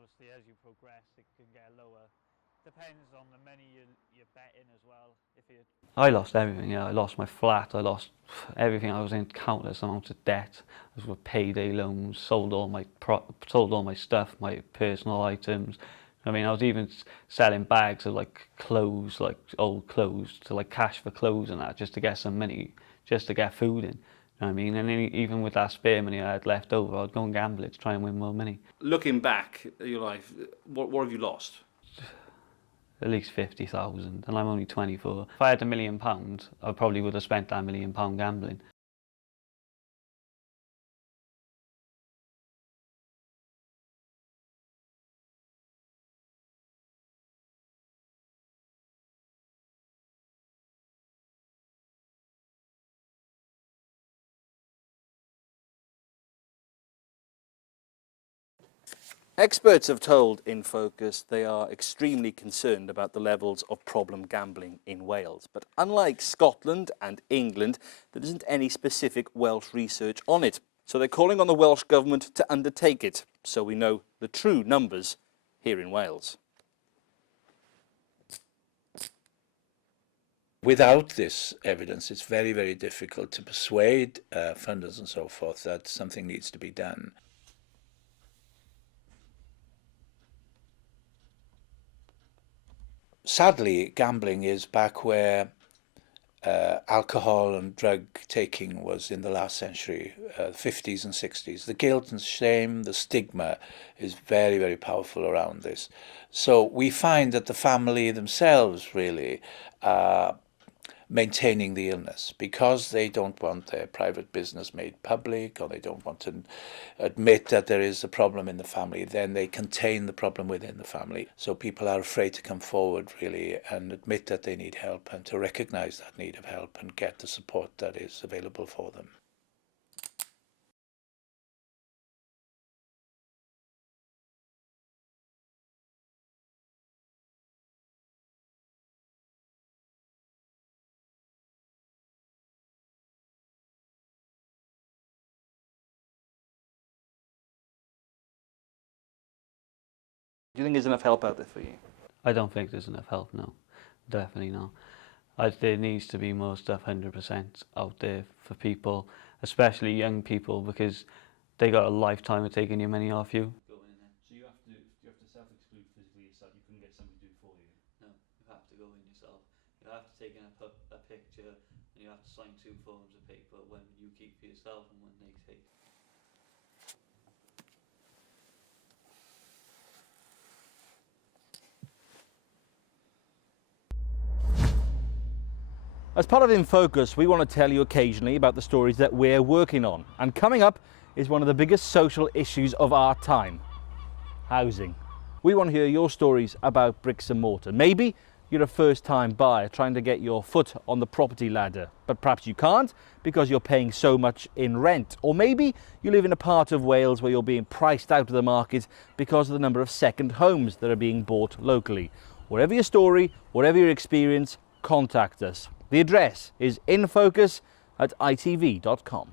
obviously as you progress it can get lower. Depends on the money you're betting as well. I lost everything, yeah. I lost my flat, I lost everything. I was in countless amounts of debt. I was with payday loans, sold all my stuff, my personal items. I mean, I was even selling bags of like clothes, like old clothes, to like cash for clothes and that, just to get some money, just to get food in. You know what I mean? And then even with that spare money I had left over, I'd go and gamble it to try and win more money. Looking back at your life, what have you lost? At least 50,000, and I'm only 24. If I had £1 million, I probably would have spent that £1 million gambling. Experts have told In Focus they are extremely concerned about the levels of problem gambling in Wales. But unlike Scotland and England, there isn't any specific Welsh research on it. So they're calling on the Welsh Government to undertake it, so we know the true numbers here in Wales. Without this evidence, it's very, very difficult to persuade funders and so forth that something needs to be done. Sadly, gambling is back where alcohol and drug taking was in the last century, 50s and 60s. The guilt and shame, the stigma is very, very powerful around this. So we find that the family themselves really are maintaining the illness because they don't want their private business made public, or they don't want to admit that there is a problem in the family. Then they contain the problem within the family. So people are afraid to come forward really and admit that they need help, and to recognize that need of help and get the support that is available for them. Do you think there's enough help out there for you? I don't think there's enough help, no. Definitely not. There needs to be more stuff 100% out there for people, especially young people, because they got a lifetime of taking your money off you. So you have to self-exclude physically yourself. You couldn't get somebody to do it for you. No, you have to go in yourself. You have to take a picture, and you have to sign 2 forms of paper, one you keep for yourself and one they take. As part of In Focus, we want to tell you occasionally about the stories that we're working on. And coming up is one of the biggest social issues of our time: housing. We want to hear your stories about bricks and mortar. Maybe you're a first-time buyer trying to get your foot on the property ladder, but perhaps you can't because you're paying so much in rent. Or maybe you live in a part of Wales where you're being priced out of the market because of the number of second homes that are being bought locally. Whatever your story, whatever your experience, contact us. The address is infocus@itv.com.